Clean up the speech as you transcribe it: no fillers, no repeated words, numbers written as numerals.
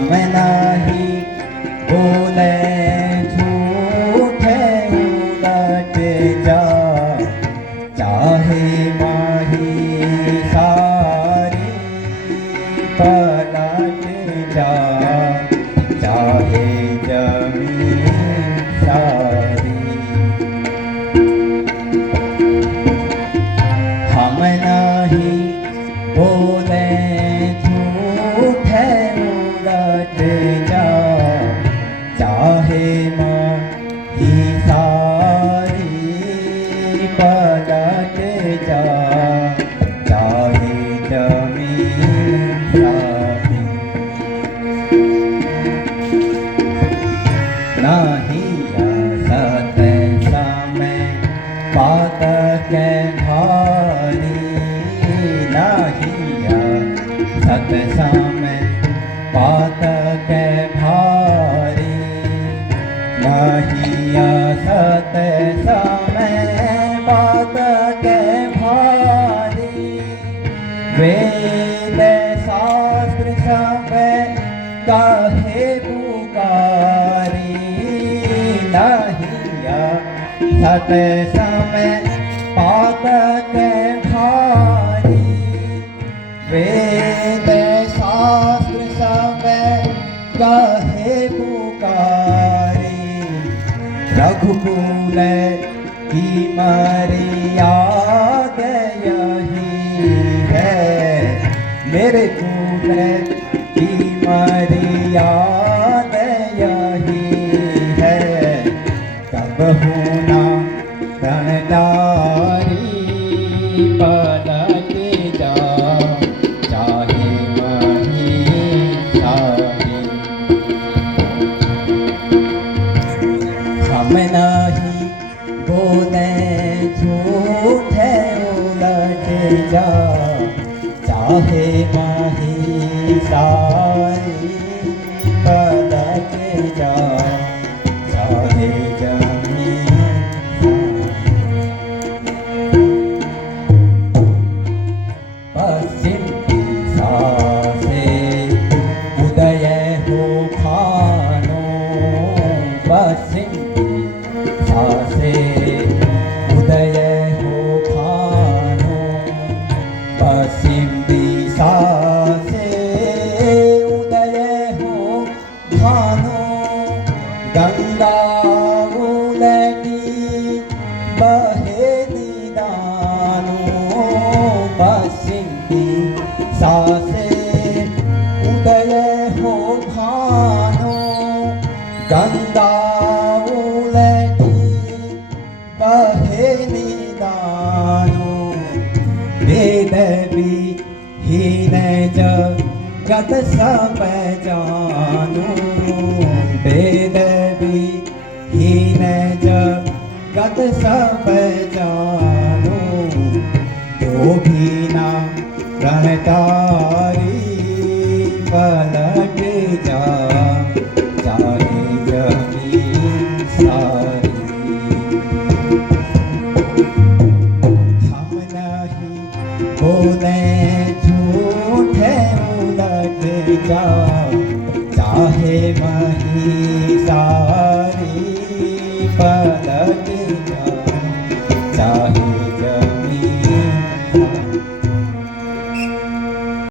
हम नहीं बोले झूठे उलट जा, चाहे माही सारी पलट जा, चाहे जमीन सारी। हम नहीं बोले झूठे उलट जा, चाहे माही सारी पलट जा, चाहे जमीन सारी। नहीं असत समय बात के भारी, नहीं असत समय बात के भारी, नहीं असत समय बात के भारी। वेद शास्त्र सब कहे पुकारी, नहीं असत समय बात के भारी। वेद शास्त्र सब कहे पुकारी, रघुकुल की मर्यादा यही है, मेरे कुल की मर्यादा यही है। कब होना रणधारी पलट जा, चाहे माही सारी। हम नहीं बोले झूठे उलट जा, चाहे माही सारी पलट जा, चाहे जमीन सारी। पश्चिम दिशा से उदय हो खानो, पश्चिम दिशा से उदय हो खानो, पश्चिम दिशा से उदय हो खानो। गंगा उलटी बहे निदानो, पश्चिम दिशा से उदय हो खानो। गंगा उलटी बहे निदानो, वेद विहीन जगत सब जानो, वेद विहीन जगत सब जानो। तो भी ना रणधारी पलट जा, चाहे जमीन सारी। हम नहीं बोले झूठे उलट जा, चाहे माही सारी